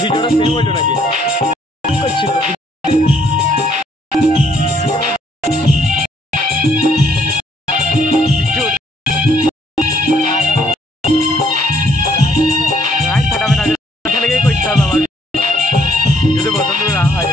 ভিডিওটা সেভ হইল নাকি করছিল যদি পছন্দ না হয়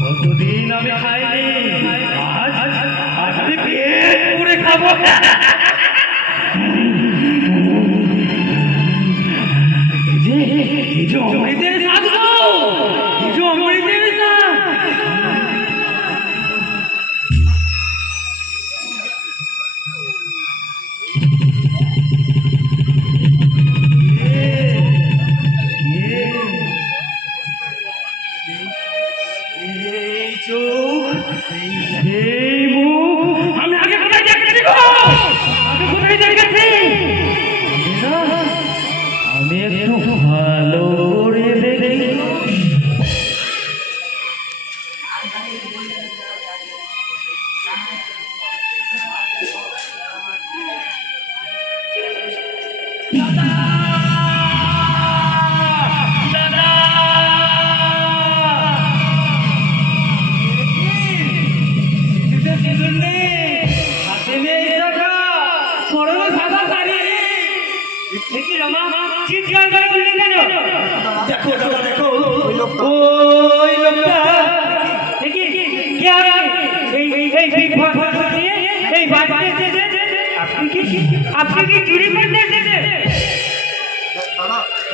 কতদিন আমি খাইনি, আজ আমি পেট পুরে খাবো। অমৃতের স্বাদ গো, অমৃতের স্বাদ। আমি একটু ভালো করে দেখি। দেখো দাদা, দেখো ওই লোকটা, আপনি কি চুরি করতে এসেছেন?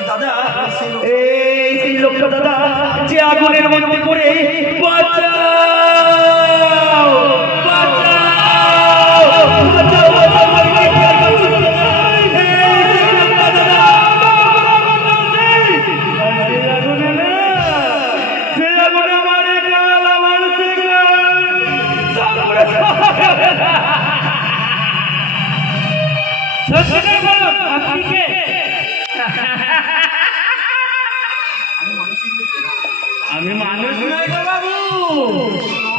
দাদা, এই লোকটা দাদা যে আগুনের মধ্যে পড়ে বাঁচাও বাঁচাও বাঁচাও বাঁচাও আমি মানুষ নই বাবু,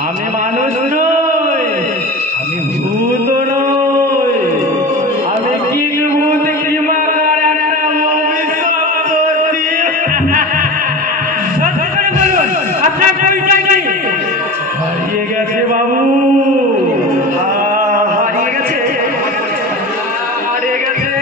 আমি মানুষ নই, আমি ভূত নই, আমি কিনভূত কিমাকার একটা ভবিষ্যৎ। আপনার পরিচয় কি? হারিয়ে গেছে বাবু, হারিয়ে গেছে, হারিয়ে গেছে।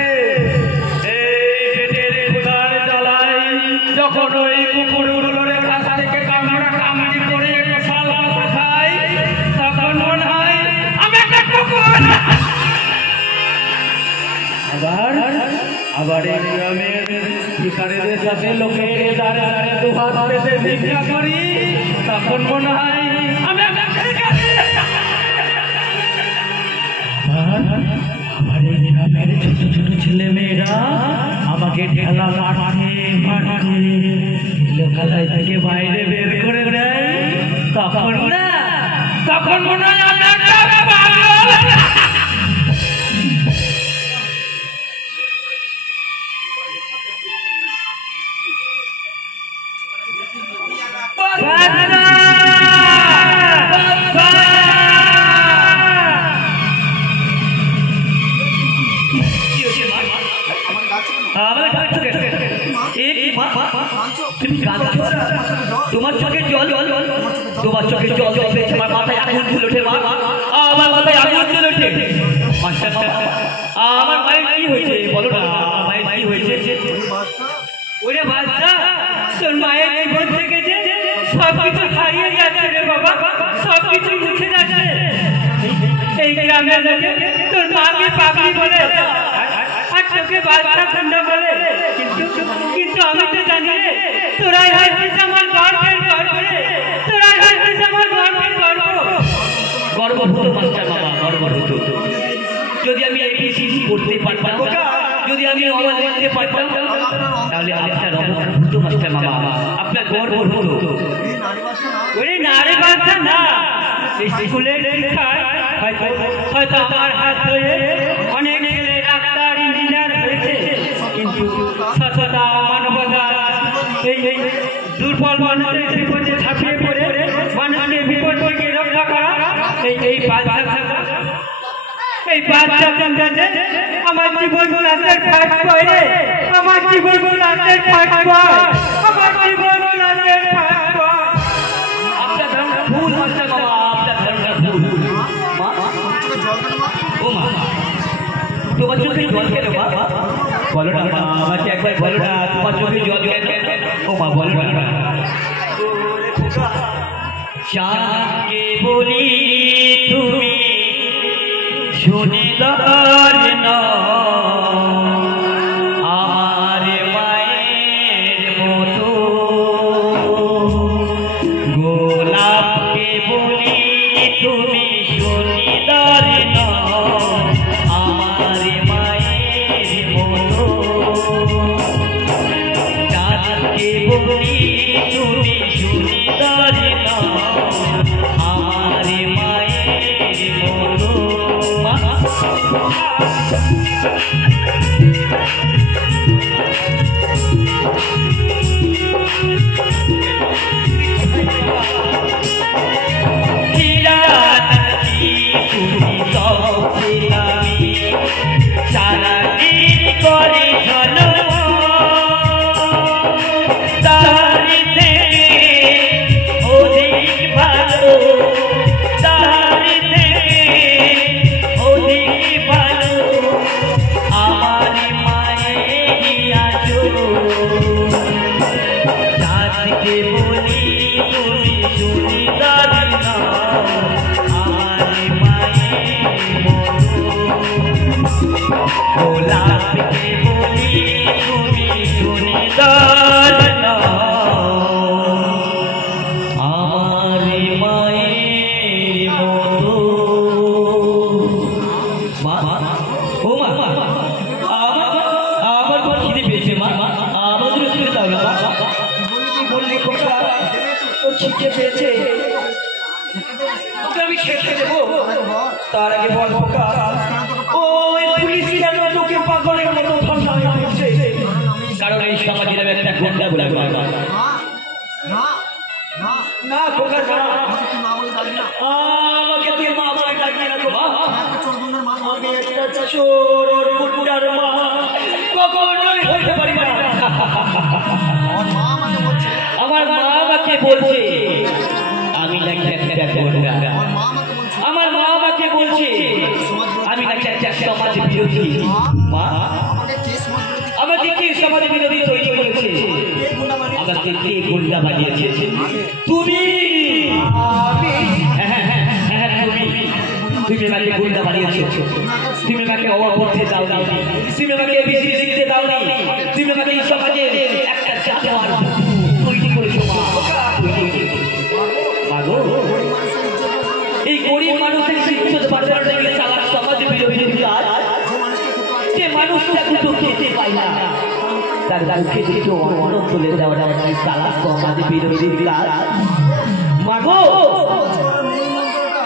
আবার এই গ্রামের ভিখারিদের সাথে লোকের দাঁড়ে দাঁড়ে দুহাত পেতে ভিক্ষা করি, তখন মনে হয় আমি আমার এই গ্রামের ছোট ছোট ছেলে মেয়েরা আমাকে ঠেলা মাঠে মাঠে লোকালয় থেকে বাইরে বের করে দেয়, তখন মনে হয় আমি একটা পাগল। তোমার চোখে জল দেখে আমার মাথায় আগুন জ্বলে ওঠে, আমার মাথায় আগুন জ্বলে ওঠে। আমার মায়ের কি হয়েছে বলো না, মায়ের কি হয়েছে? ওরে বাচ্চা, তোর মায়ের জীবন থেকে যে সবকিছু হারিয়ে যাচ্ছে রে বাবা, সবকিছু মুছে যাচ্ছে। এই গ্রামের লোকে তোর মাকে পাগলি বলে আর তোকে বাচ্চা ঠান্ডা বলে, কিন্তু আমি তো জানি রে তোরাই হয়েছিস আমার গর্বের গর্ব, তোরাই হয়েছিস আমার গর্বের গর্ব। গর্বভূত মাস্টার বাবা, গর্বভূত। যদি আমি এবিসিডি পড়তে পারতাম, যদি আমি অবাক লিখতে পারতাম, তাহলে আপনার গর্বভূত মাস্টার বাবা, আপনার গর্বভূত। ওরে নারী ভাষা না, স্কুলের শিক্ষায় হয়তো আমার হাত ধরে অনেক ছেলে ডাক্তার ইঞ্জিনিয়ার হয়েছে, কিন্তু সততা মানবতা এই দুর্বল মানুষের বিপদে ঝাঁপিয়ে পড়ে মানুষকে বিপদ থেকে রক্ষা করা, এই বাচ্চা কান্দাতে আমার জীবন লাশের ফাঁক পড়ে, আমার জীবন লাশের ফাঁক পড়ে, আমার জীবন লাশের ফাঁক পড়ে। আপনার ধারণা ভুল মাস্টার বাবা, আপনার ধারণা ভুল। ও মা, তোমার চোখে জল কেন মা? বলো না মা, আমাকে একবার বলো না, তোমার চোখে জল কেন? ও মা বলো না। চাঁদকে বলি তুমি শুনে দার না, আমার মায়ের মতো। গোলাপকে বলি তুমি শুনে দার না, আমার মায়ের মতো। চাঁদকে বলি তুমি শুনে দার না, আমার মায়ের মতো। সারাদিন করে চলো তারি থেকে অধিক ভালো, তারি থেকে অধিক ভালো আমার মায়ের আছো। চাঁদকে বলি তুমি শুনি দাঁড়ি না, আমার মায়ের মতো। গোলাপকে বলি তুমি শুনি দাঁড়ি না, আমার মায়ের মতো। ও মা, আমার খুব খিদে পেয়েছে মা, আমাদের খিদে দাও না। বললি খোকা তোর খিদে পেয়েছে, তোকে আমি খেতে দেবো। তার আগে বল খোকা, ওই পুলিশ কেন তোকে পাগলের মতো ঠান্ডা হয়ে পড়ছে? কারণ এই সমাজের একটা গুন্ডা বলে না খোকা, আমাকে তুই মা বলে ডাকি না তো। আমি একটা চোর ওর গুন্ডার মা কখনোই হতে পারি না। আমার মা আমাকে বলছে আমি নাকি একটা গুন্ডা, আমার মা আমাকে বলছে আমি নাকি একটা সমাজ বিরোধী। মা আমাকে কে সমাজ বিরোধী তৈরি করেছে? আমাকে কে গুন্ডা বানিয়েছে? তুমি। তুমি আমাকে গুন্ডা বানিয়েছো, তুমি আমাকে অবাক করতে দাও না, তুমি আমাকে বেশি লিখতে দাও না, তুমি আমাকে এই সমাজে একটা জানোয়ার তৈরি করেছো মাগো। এই গরিব মানুষের ইজ্জত বাঁচানোর জন্য চালাক সমাজ বিরোধী কাজ, যে মানুষটা দুটো খেতে পায় না তার মুখে দুটো অন্ন তুলে দেওয়া চালাক সমাজ বিরোধী কাজ মাগো।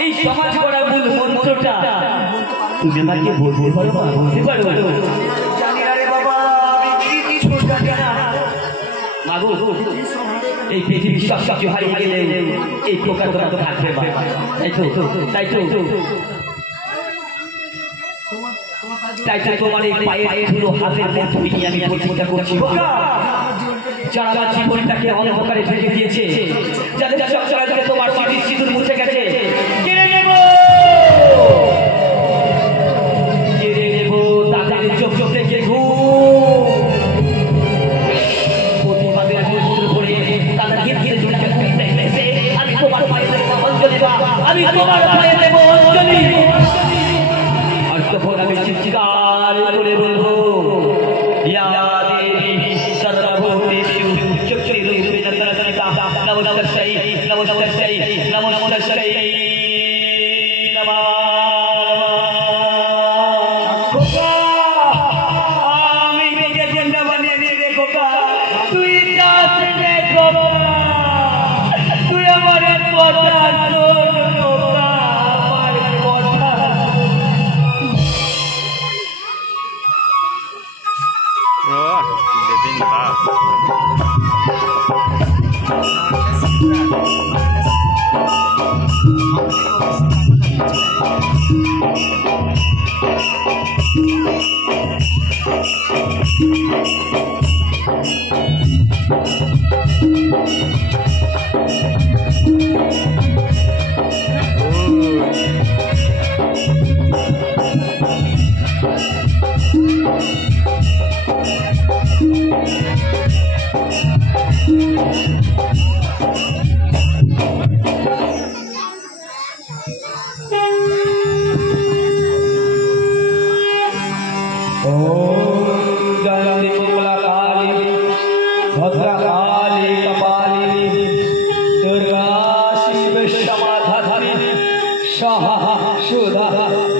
এই সমাজ গড়ার মূল মন্ত্রটা তুমি আমাকে বলতে পারো, বলতে পারো? জানি না রে বাবা, আমি কিছু জানি না মাগো। এই পৃথিবীর সব কিছু হারিয়ে গেলে এই প্রকার তো থাকবে বাবা, তাই তো তাই তো তোমার এই পায়ের ধুলো হাতের মধ্যে নিয়ে আমি পরিচর্যা করছি। যারা আমার জীবনটাকে অন্ধকারে ঢেকে দিয়েছে, যাদের চকচকা থেকে তোমার স্মৃতি সিঁদুর মুছে গেছে, কেড়ে নেব তাদের চোখ থেকে ঘুম। প্রতিবাদের বস্ত্র পরে তাদের ঘিরে ঘিরে আমি তোমার পায়ে দেব অঞ্জলি, আমি তোমার পায়ে দেব অঞ্জলি। আর তখন আমি চিৎকার করে বলবো, ইয়া দেবী সর্বভূতেষু চক্ষুরূপেণ তরতরিতা নমস্তেই নমস্তেই নমস্তেই নমঃ। আমি নিজে জিন্দা বানিয়ে দিয়ে দেখো, তুই যাস রে গোপা, তুই আমার কথা শোন গোপা, আমার কথা।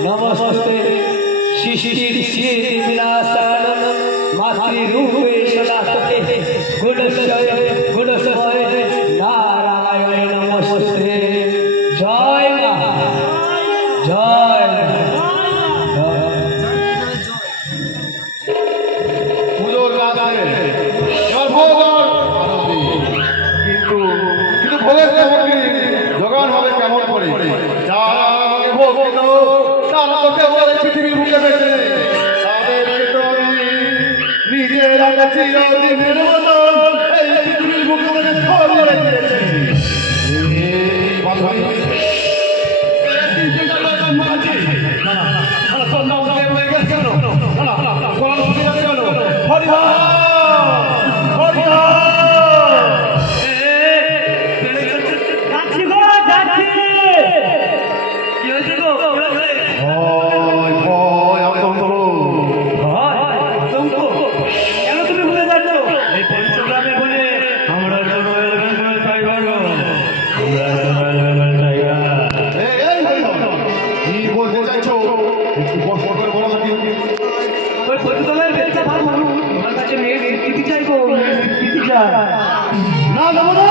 नमस्ते शिशिर विनाशन मातृरूपे सदाते गुणशय नारायण नमस्ते। जय जय পুজোর কাজ আছে, এবার ভোগ কিন্তু কিন্তু ভোগের সামগ্রী জোগান হবে কেমন করে? যারা আমাকে ভোগ দিত তারা তো কেবল পৃথিবীর বুকে বেঁচে, তাদেরকে তো আমি নিজের চিরদিনের মতো এই পৃথিবীর বুকে বেঁচে সব করে দিয়েছি। না দেবো না,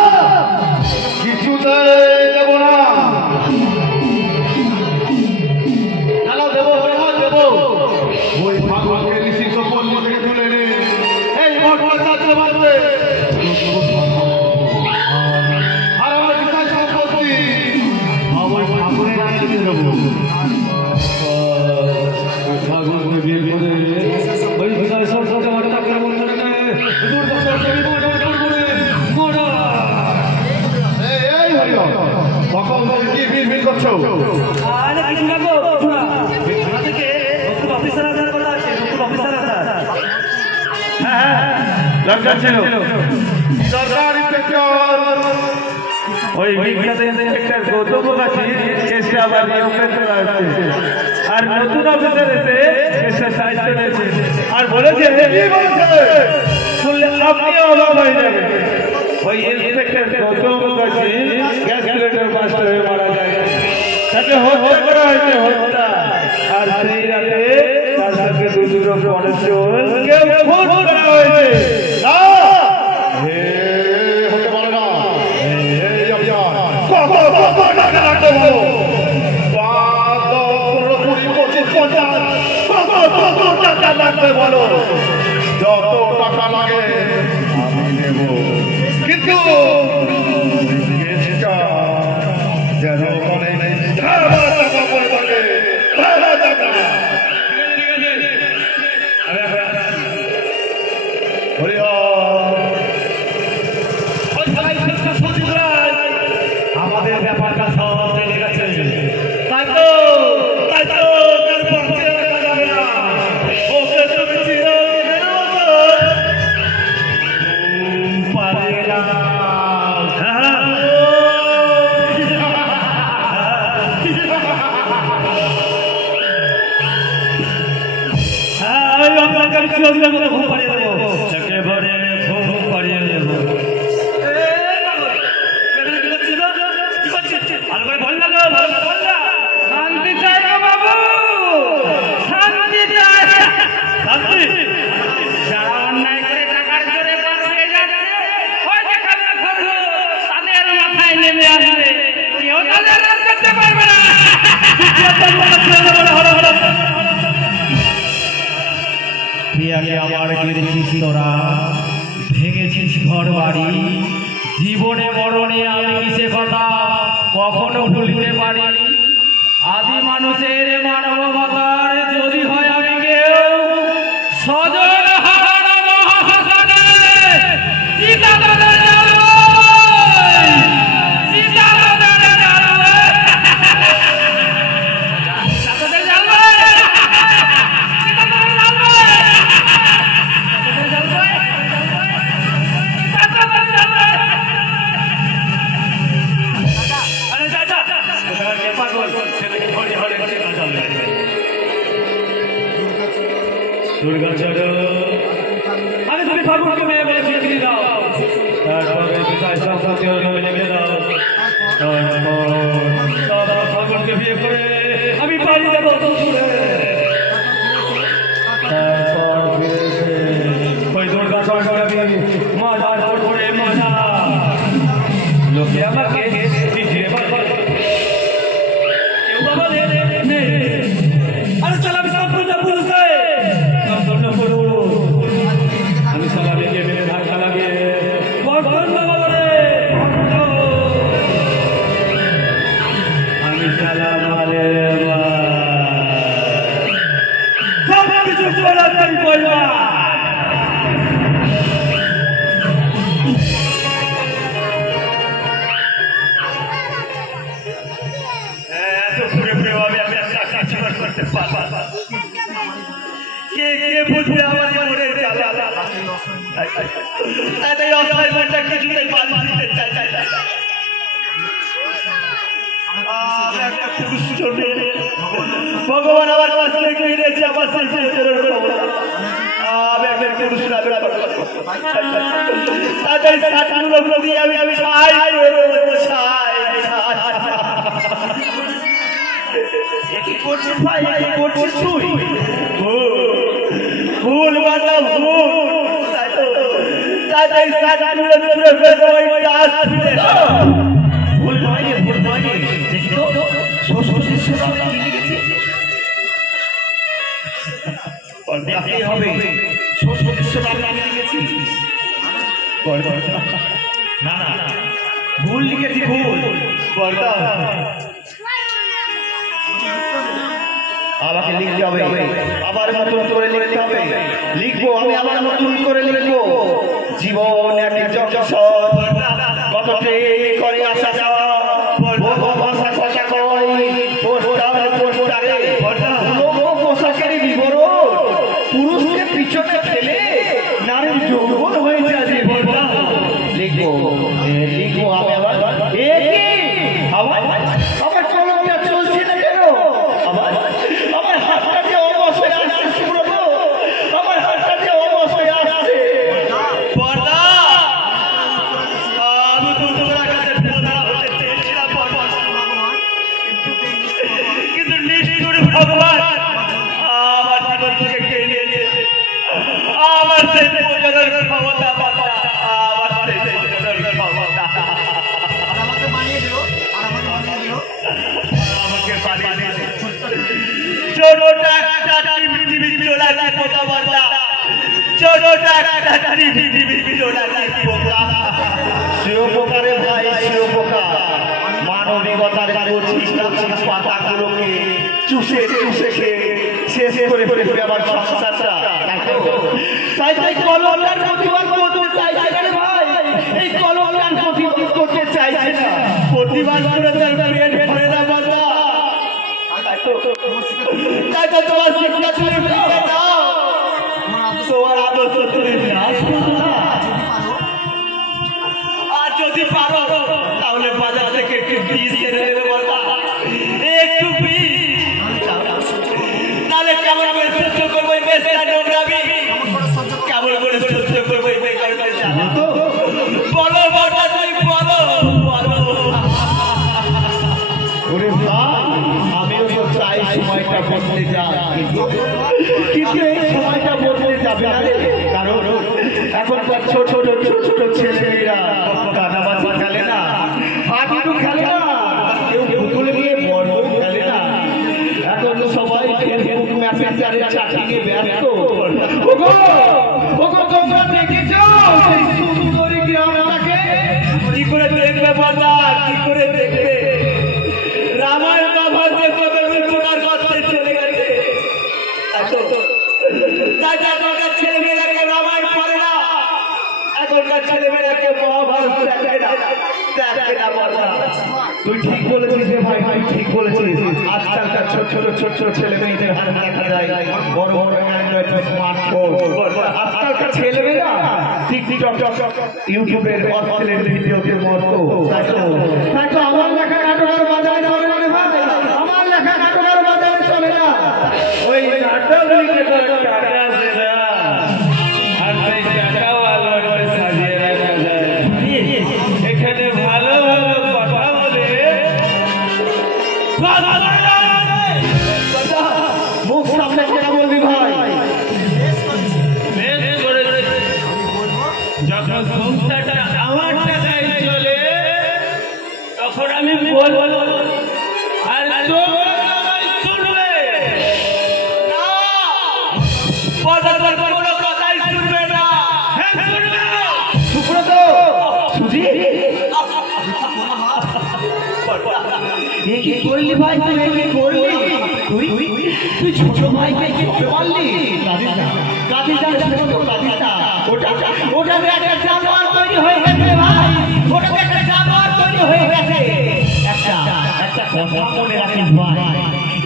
কিছুতেই দেবো না। দেবো দেবো ওই ভাগবতকে নিষিদ্ধ পল্লী থেকে তুলে এনে এই ভোট চাচ্ছে পারবে। আর আমার বিশাল সম্পত্তি আমার ঠাকুরের নামে লিখে দেবো। ঠাকুরকে বিয়ে করে ওই বিশাল সম্পত্তি আমার টাকার মধ্যে করছো কিছু না থেকে নতুন অফিসার আসার কথা আছে, নতুন অফিসার আসার। হ্যাঁ দরকার ছিল, দরকার ইন্সপেক্টর ওই বিখ্যাত ইন্সপেক্টর গৌতম মুখার্জি কেসটা আবার নিয়ন্ত্রণ করা হচ্ছে আর নতুন অফিসার এসে কেসের দায়িত্ব নিয়েছে আর বলেছে শুনলে আপনিও অবাক হয়ে যাবেন ওই inspector Gautam Mukherjee gas cylinder burst হয়ে মারা যায় তাকে হত্যা করা হয়েছে হত্যা আর সেই রাতে তার সাথে দুজন কনস্টেবলকে খুন করা হয়েছে না হে হতে পারে না এই অভিযান কত টাকা লাগবে বলো 5, 10, 15, 20, 25, 50 কত টাকা লাগবে বলো যত টাকা লাগে আমি নেব কিন্তু কেসটা যেন অনেক টাকা পড়ে থাকে টাকা আমাদের ব্যাপারটা সব জেনে গেছে তাই তো তারপর ছেড়ে রাখা যাবে না ওকে তুমি চিরদিনের মতো পারে না আমি চিরদিনের মতো ঘুম পাড়িয়ে দেবো একেবারে ঘুম পাড়িয়ে দেবো শান্তি চাই গো বাবু শান্তি চাই শান্তি যারা অন্যায় করে টাকার জোরে পাঠিয়ে যাচ্ছে ওই যেখানে থাকবো তাদের মাথায় নেমে আসবে কেউ তাদের রোধ করতে পারবে না প্রিয়াকে আমার গিরেছিস তোরা ভেঙেছিস ঘর বাড়ি জীবনে মরণে আমি সে কথা কখনো ভুলতে পারি আদি মানুষের মানবতার যদি হয় আমি কেউ সজল হারানো মহাশ্মশানে চিতাদনের আলোয় চিতাদনের আলোয় চিতাদনের আলোয় চিতাদনের আলোয় চিতাদনের আলোয় আরে যা যা কে পাগল ছেলেকে ধরে ধরে চেনা যাবে দুর্গা চলো আরে তুমি ঠাকুরকে মেয়ে বলে চিঠি দাও তারপরে বিষয় সম্পত্তি লিখে দাও তারপর ঠাকুরকে বিয়ে করে আমি বাড়ি দেবো শ্বশুরে তারপর ওই দুর্গা চন্ডাকে মাজার করে মাজা লোকে আমাকে চিঠি अरे सलाम संपूर्ण पुरुष है संपूर्ण पुरुष আমি সালামে কে মেরে ধাক্কা লাগে বর্তমান বাবা রে আমি সালাম আরে মা সব কিছু বলা তাই বলবা কে কে বুঝবে আমার মনে জ্বালা তাই অসহায় মনটা কিছুতেই বাধা দিতে চাই একটা পুরুষ জন্যে ভগবান আমার কাছ থেকে নিয়েছে আমার আমি একটা পুরুষ তাদের সাতগুলো দিয়ে আমি কি করছিস ভাই কি করছিস তুই ভুল বাটা ভুল তাই ভুল নয় দেখি তো শ্বশুর শিষ্য কি লিখেছি দেখতেই হবে শ্বশুর শিষ্য আমি লিখেছি না না ভুল লিখেছি ভুল পর্দা আমাকে লিখতে হবে আবার নতুন করে লিখতে হবে লিখবো আমি আবার নতুন করে লিখবো জীবন এক কত করে আসা যাওয়া ভাষা কথা কয় পোস্টারে পোশাকের বিবরণ পুরুষকে পিছনে ফেলে নারীর যৌবন হয়েছে আজ লিখবো আমি আবার আমার সেই বোঝানোর ক্ষমতা বর্দা, আমার সেই বোঝানোর ক্ষমতা। আমাকে বানিয়ে দিল। আমাকে বানিয়ে দিল। ছোটটা একটা পৃথিবী চোরাকি পোকা বর্দা, ছোটটা একটা পৃথিবী চোরাকি পোকা। শিবপোকারে ভাই, শিবপোকা মানবিকতার কচি কচি পাতাগুলোকে চুষে চুষে খেয়ে শেষ করে ফেলবে আমার সংসারটা। তাই কলমটার প্রতিবাদ করতে চাইছে না রে ভাই, এই কলমটার প্রতিবাদ করতে চাইছে না, প্রতিবাদ করে তার পেট ভরে না বাবা। তাই তো তোমার শিক্ষা তুমি ফিরে দাও, তোমার আদর্শ তুমি বিনাশ করো না। আর যদি পারো তাহলে বাজার থেকে একটু বীজ এনে দেবে বলবা, একটু বীজ, নাহলে কেমন করে সহ্য করবো এই বেচারা নোংরামি, কেমন করে সহ্য করবো এই বেকার জানো তো? বলো বলবা, তুই বলো বলো। ওরে ভাই, আমিও তো চাই সময়টা বদলে যায়, কিন্তু এই সময়টা বদলে যাবে না রে। কারণ এখনকার ছোট ছোট ছোট ছেলেমেয়েরা কাদাবাজি খেলে না, হাঁটু খেলে না, কেউ পুতুল নিয়ে বড় খেলে না, এখন সবাই ফেসবুক মেসেঞ্জারে চাকরিকে ব্যস্ত। ওগো ওগো, তোমরা দেখেছো সেই সুন্দরী গ্রামটাকে? কি করে দেখবে বাবা, কি করে দেখবে? রামায়ণ মহাভারতে কবে বিষ্ণুর কাছে চলে গেছে, তাই এখনকার ছেলেমেয়েরাকে রামায়ণ পড়ে না, এখনকার ছেলেমেয়েরাকে মহাভারত দেখে না, দেখে না বাবা। তুই ঠিক বলেছিস রে ভাই, তুই ঠিক বলেছিস। আজকালকার ছোট ছোট ছোট ছোট ছেলে মেয়েদের হাতে দেখা যায় বড় বড় অ্যান্ড্রয়েড স্মার্টফোন। আজকালকার ছেলেমেয়েরা টিকটক ইউটিউবের অশ্লীল ভিডিওতে মতো। তাই তো আমার লেখা নাটকের বাজারে চলে না রে ভাই, আমার লেখা নাটকের বাজারে চলে না। ওই নাটকগুলিকে তো টাকা আছে না, আর সেই টাকাও আলোয় সাজিয়ে রাখা যায়। এখানে ভালো ভালো কথা বলে মুখ সামনে কেন বলবি ভাই? যখন সংসারটা আমার টাকায় চলে তখন আমি বলবো, আর তোমরা সবাই শুনবে না, পদার্থের কোনো কথাই শুনবে না। হ্যাঁ শুনবে, সুব্রত সুজি কি করলি ভাই, তুই কি করলি? তুই ছোট ভাইকে কি পারলি? কাঁদিটা ওটা একটা জানোয়ার তৈরি হয়ে গেছে ভাই, ওটা একটা জানোয়ার তৈরি হয়ে গেছে। একটা কথা মনে রাখিস ভাই,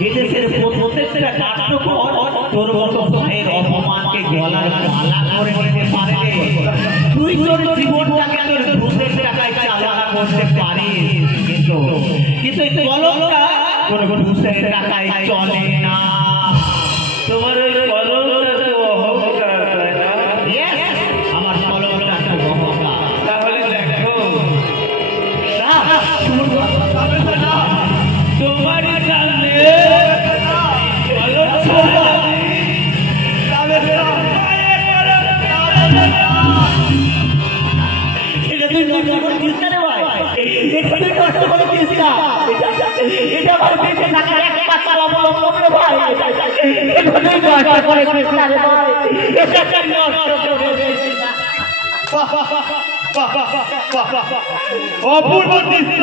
এদেশের প্রত্যেকটা নাট্যকর তোর মতো ভাইয়ের অপমানকে গলার মালা করে নিতে পারে। তুই তোর জীবনটাকে তোর ভূতের টাকায় চালানা করতে পারিস, কিন্তু এই কলমটা কোনো ভূতের টাকায় চলে না। তোমার ওই কলমটা তো অহংকার, তাই না? আমার কলমটা তো অহংকার। তাহলে দেখো তোমার সামনে অপূর্ব দৃশ্য।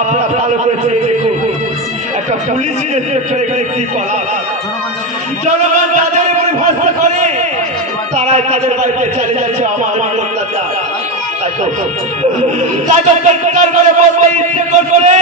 আপনারা ভালো করে দেখুন, একটা পুলিশ কি পালা, জনগণ তাদের উপরে ভরসা করে তারাই তাদের বাড়িতে চলে যাচ্ছে। আমার অত্যাচার, তাই তো করে বলতে ইচ্ছে করে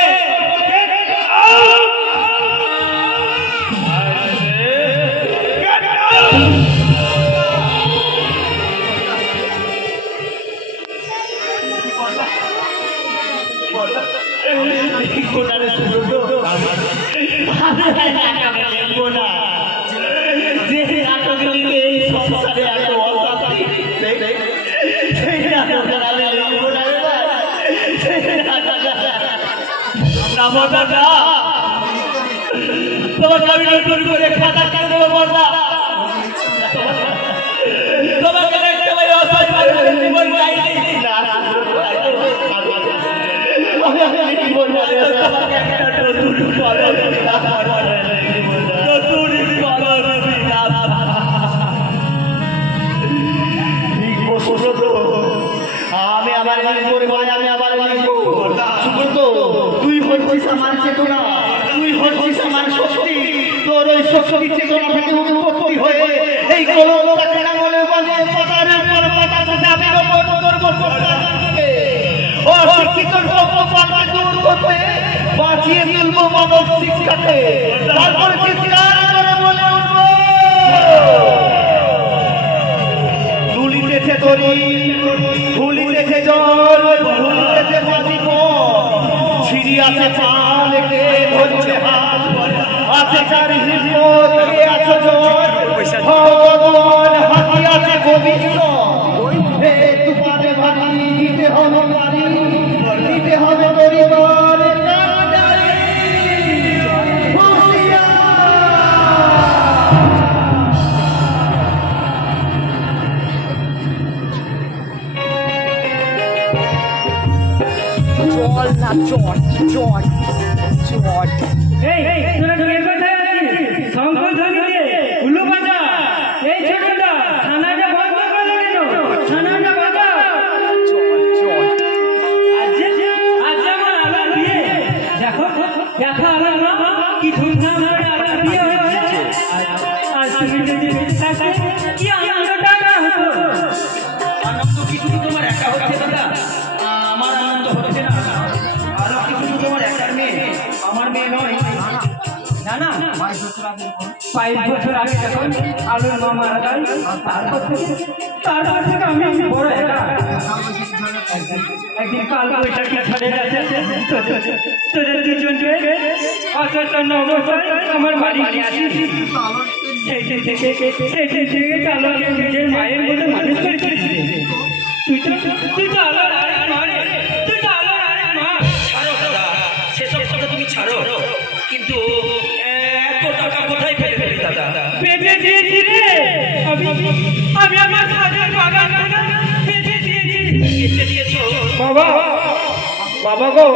তোমাকে আমি নতুন করে খাতা কেন দেবো বলবা? তোমাকে একটা নতুন পালন নতুন পালন আমি আবার ভাই আমি আবার সুব্রত তুই হচ্ছিস আমার চেতনা, তুই হচ্ছিস আমার শক্তি। তোর ওই শক্তি চেতনা থেকে উৎপত্তি হয়ে এই কলমটা মনে বলে পাতার উপর পাতা যাবে বাঁচিয়ে তুলবো মানব শিক্ষাকে। তারপর চিৎকার করে বলে উঠবো দুলিতেছে তরি, ফুলিতেছে জল, ফুলিতেছে মাটি ছিড়ি আছে পাল, কে ধরছে হাত, আছে কার হিম্মত, কে আছে জল, ভগবান হাতি আছে গোবিন্দ। হে তুফানে ভাটি দিতে হবে পারি, দিতে হবে পরিবার আলোর মামা তারপর থেকে আমি বড় একদিন কাল বৈশাখী ছাড়ে গেছে তোদের দুজনকে অচেতন অবস্থায় আমার বাড়ি আসিস। সেইদিন থেকে চালকে নিজের মায়ের মতো মানুষ করেছিলি। তুই তো আলোর আরেক মা রে, তুই তো আলোর আরেক মা। ছাড়ো দাদা, সেসব কথা তুমি ছাড়ো, কিন্তু এত টাকা কোথায় পেলে দাদা? পেঁপে দিয়েছি রে, আমি আমার ছাদের বাগান পেঁপে দিয়েছি। কেটে দিয়েছো বাবা, বাবা গো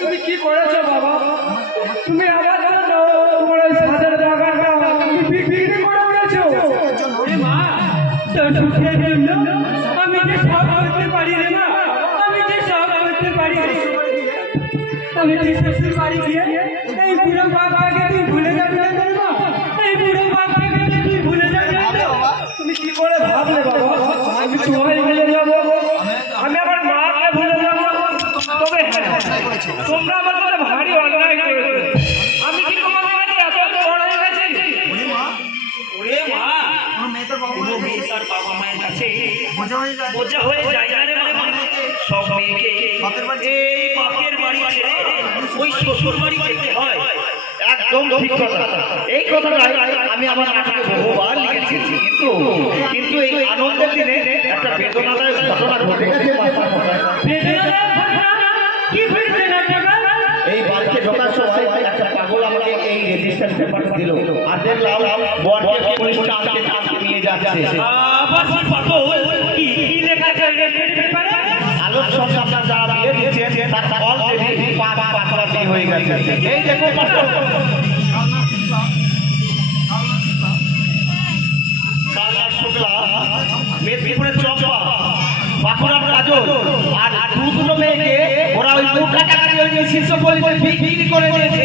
তুমি কি করেছো বাবা? তুমি আমার জন্য তোমার ওই ছাদের বাগানটা তুমি বিক্রি করে উঠেছো। ওরে মা, তোর সুখের জন্য আমি যে সব করতে পারি রে মা, আমি যে সব করতে পারি। আমি যে শ্বশুর বাড়ি গিয়ে এই বুড়ো বাবাকে তুই ভুলে যাবি না রে মা, এই বুড়ো বাবাকে তুই ভুলে যাবি না। তুমি কি করে ভাবলে বাবা আমি তোমায় ভুলে যাবো? আমি আমার মাকে ভুলে যাবো? তবে তোমরা আমার সাথে ভারী অন্যায় করেছো। আমি কি তোমার কাছে এত বড় হয়ে গেছি? ওরে মা, কোনো মেয়ে তার বাবা মায়ের কাছে বোঝা হয়ে যায় না রে মা। সব মেয়েকে এই বাপের বাড়ি ছেড়ে ওই শ্বশুর বাড়ি যেতে হয়। একদম ঠিক কথা। এই কথাটাই আমি আমার নাটকে বহুবার লিখেছি, কিন্তু এই আনন্দের দিনে একটা বেদনাদায়ক ঘটনা ঘটে গেছে। এই বাড়িতে ঢোকার সময় একটা পাগল আমাকে এই রেজিস্ট্রেশন পেপারটা দিল, আর দেখলাম বরকে পুলিশটা আমাকে নিয়ে যাচ্ছে। আবার কি পাগল? কি লেখা আছে পেপারে? আলোর সঙ্গে আপনার যারা বিয়ে দিচ্ছে তার অলরেডি পাঁচবার বিয়ে হয়ে গেছে। এই দেখো সালনার শুক্লা, মেদিনীপুরের চম্পা, বাঁকুড়ার কাজল, আর দুটো মেয়েকে ওরা ওই 2 টাকা দিয়ে ওই শীর্ষ পরিবার বিক্রি করে দিয়েছে।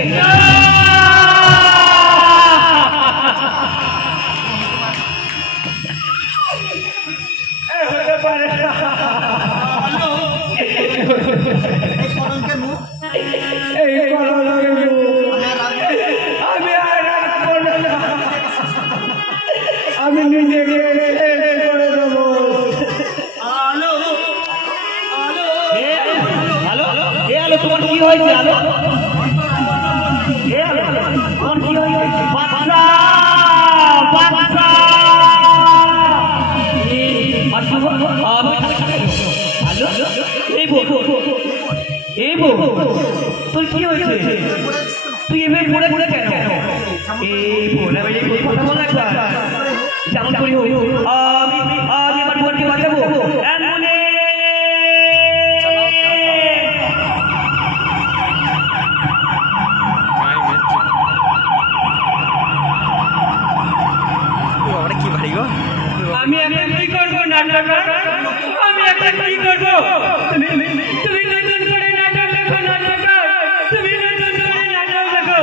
আমি নিজেকে করে দেবো। আলো তোমার কি হয়েছে? আলো তোমার কি হয়েছে? বাচ্চা বাচ্চা তোর কি হয়েছে? তুই এবার পড়ে পড়ে কেন? এই বলে কথা বলা যেমন করি আমি আমার বোনকে বাঁচাবো। আমি এখন কি করবো নাটক? আমি এখন কি করবো? তুমি নতুন করে নাটক লেখো নাটক, তুমি নতুন করে নাটক লেখো।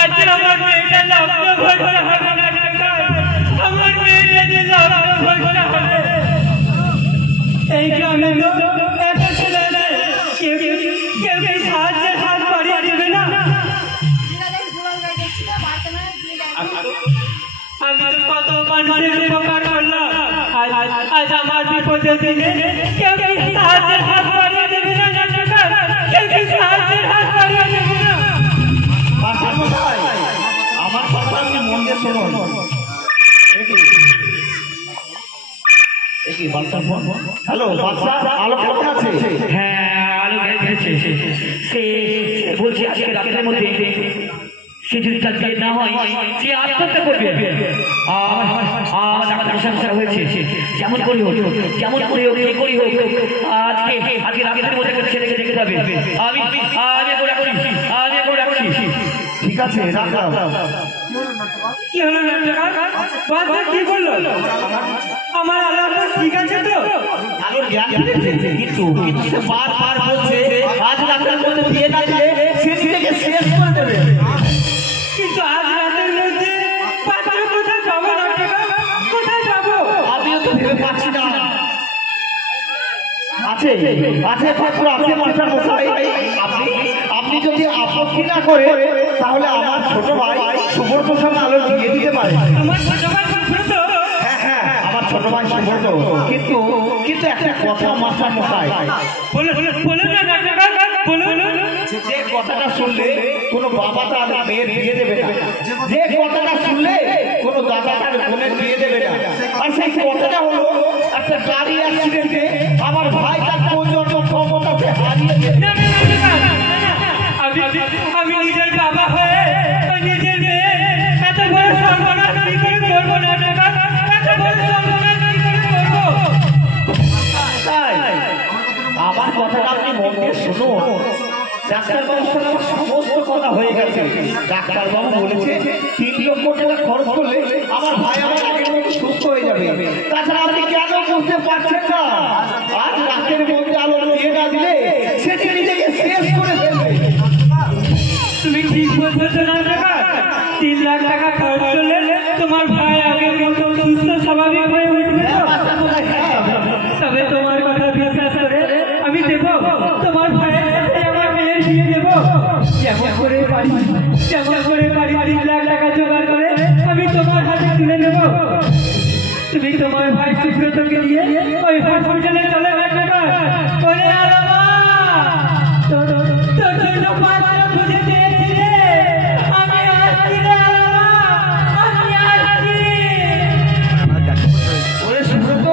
আজ আমার মেয়েটা লগ্ন ভরতে হবে নাটক, আমার মেয়েটা যে লগ্ন ভরতে হবে। এই গ্রামে এত ছেলে আছে, কেউ কেউ সাহায্যের হাত বাড়িয়ে দেবে না? আমি তো কত মানুষের উপকার করলাম, আজ আমার বিপদের দিনে কেউ কি সাহায্যের হাত বাড়িয়ে দেবে না? কেউ কি সাহায্যের হাত বাড়িয়ে দেবে না? আমার কথা আপনি মন দিয়ে শুনুন। হ্যালো বাচ্চা, আলো কেমন আছে? হ্যাঁ আলো গেছে। সে বলছে আজকে রাতের মধ্যে সে যদি তার বিয়ে না হয় সে আত্মহত্যা করবে। আমার ডাক্তার সমস্যা হয়েছে, যেমন করি হোক যেমন করি হোক যে করি হোক আজকে রাতের মধ্যে করে ছেলেকে দেখতে হবে। আমি রাখছি। ঠিক আছে রাখলাম। কি হলো বাচ্চা কি বললো? আমার আল্লাহ ঠিক আছে তো? আলোর জ্ঞান ফিরেছে, কিন্তু সে বারবার বলছে আজ রাতের মধ্যে বিয়ে না দিলে সে নিজেকে শেষ করে দেবে। কিন্তু আজ রাতের মধ্যে পাত্র কোথায় যাবো নাটক? কোথায় যাবো? আমিও তো ভেবে পাচ্ছি না। আছে পাত্র আছে মাস্টার মশাই। আপনি যদি আপত্তি না করে তাহলে আমার ছোট ভাই সুব্রত সঙ্গে আলোর বিয়ে দিতে পারে। আমার ছোট ভাই সুব্রত? হ্যাঁ আমার ছোট ভাই সুব্রত। কিন্তু একটা কথা মাস্টার মশাই, বলো না নাটক, বলো। যে কথাটা শুনলে কোনো বাবা তার মেয়ের বিয়ে দেবে না, যে কথাটা শুনলে কোনো দাদা তার বোনের বিয়ে দেবে না, আর সেই কথাটা হলো একটা গাড়ি অ্যাক্সিডেন্টে আমার ভাই তার প্রজন্ম ক্ষমতাকে হারিয়ে দিয়েছে। আমি নিজের বাবা হয়ে নিজের মেয়ে এত বড় সর্বনাশ কি করে করবো নাটক? এত বড় সর্বনাশ কি করে করবো? তাই আমার কথাটা আপনি মন দিয়ে শুনুন। ডাক্তারবাবুর সঙ্গে আমার সমস্ত কথা হয়ে গেছে। ডাক্তারবাবু বলেছে 3 লক্ষ টাকা খরচ করলে আমার ভাই আমার আগের মতো সুস্থ হয়ে যাবে। তাছাড়া আপনি কেন বুঝতে পারছেন না? আজ রাতের মধ্যে আলোর বিয়ে না দিলে সেটি নিজেকে শেষ করে ফেলবে। তুমি ঠিক বলছো তো নাটক? 3 লাখ টাকা খরচ করলে তোমার ভাই আগের মতো সুস্থ স্বাভাবিক হয়ে উঠবে তো? তবে তোমার কথা বিশ্বাস করে আমি দেবো তোমার ভাইয়ের সাথে আমার মেয়ের বিয়ে দেবো। যেমন করে পারি 3 লাখ টাকা জোগাড় করে আমি তোমার হাতে তুলে দেবো। তুমি তোমার ভাই সুব্রতকে নিয়ে ওই হসপিটালে চলে নাটক। ওরে আলামা, তোর জন্য পাত্র খুঁজে পেয়েছি রে। আমি আসছি রে আলামা, আমি আসছি। ওরে সুব্রত,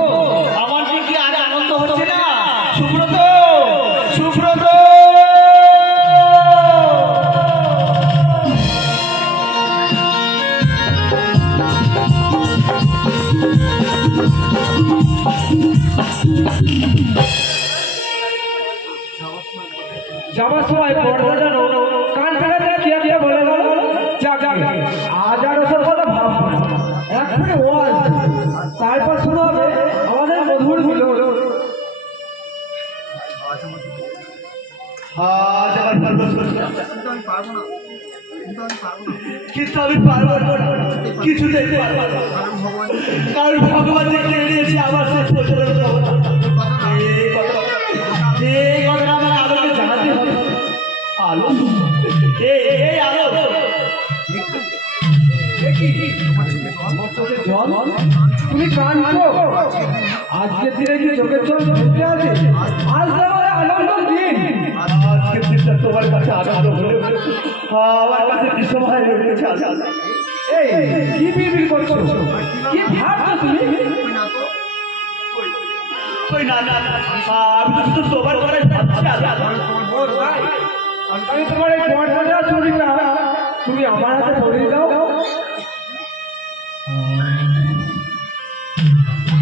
আমার যে কি আজ আনন্দ হচ্ছে না। সুব্রত যাওয়ার সময় পর্দা জানো কান ফেরাতে কে বলে গেল আজ আর ওসব কথা ভাববো না। এখনই ওয়াজ, তারপর শুরু হবে আমাদের মধুর মিলন। কিন্তু আমি পারবো না, কিছুতেই পারবো না, কারণ ভগবান দেখে নিয়েছে আমার শেষ পর্যন্ত। এই কথাটা আমার আলোকে জানাতে হবে। আলো, এই আলো, তুমি কাঁদছো? আজকের দিনে কি চোখের জল ঝরতে আছে? আজ তো আমাদের আনন্দের দিন। আজকের দিনটা তোমার কাছে আনন্দ হলে আমার কাছে বিষময় হয়ে উঠেছে। এই কি বিড়বিড় করছো? কি ভাবছো তুমি? আমি তো তোমার ঘরে ভাবছি। আমি তোমার এই পর্দাটা চুরিটা তুমি আমার হাতে ধরিয়ে দাও।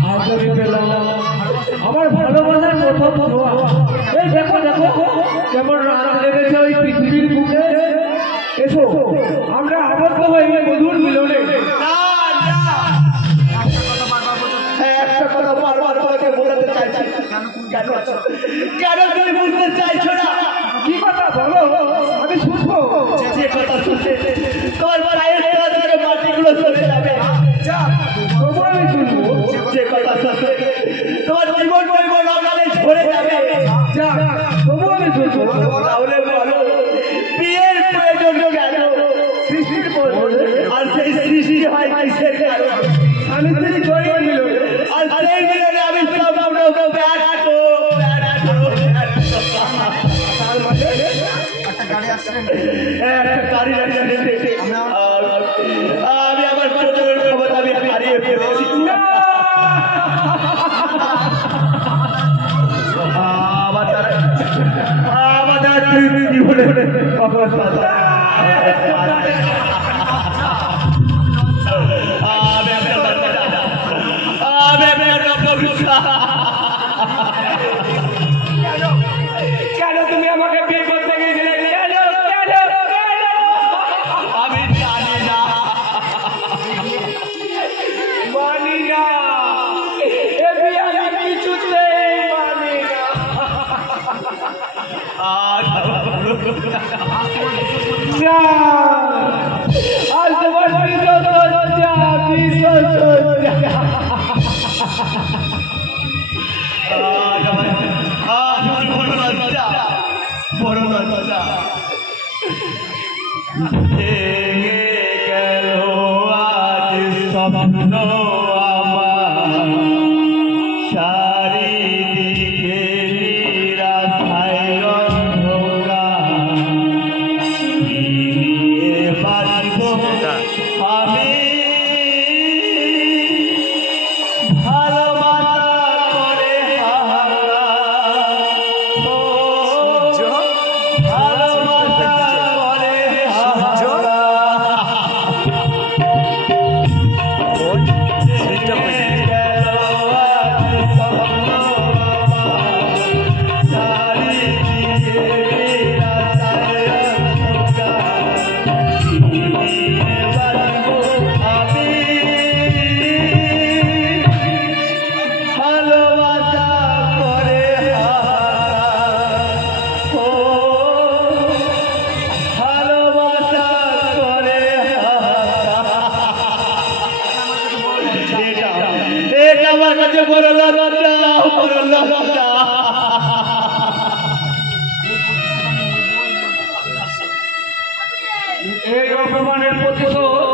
আজ আমি পেলাম আমার ভালোবাসার প্রথম ছোঁয়া। এই দেখো কেমন রাত লেগেছে ওই পৃথিবীর বুকে। এসো আমরা আবদ্ধ হই মধুর মিলনে। কেন তুমি আমাকে বিয়ে করতে গেছিলে? কেন কেন কেন? আমি জানি না, মানি না, এ বিয়ে আমি কিছুতেই মানি না। না, আজ তোমার বিশ্বস্ত যা, বিশ্বস্ত যা। বড় লজ্জা ভেঙে গেল আজ স্বপ্ন আমার, চারিদিকে নিরাশায় অন্ধকার, কি নিয়ে বাঁচব আমি? ভালোবাসা করে হাহাকার, ও ভালোবাসা করে আমার কাছে বড় লজ্জা, বড় লজ্জা। এই অপমানের প্রতিশোধ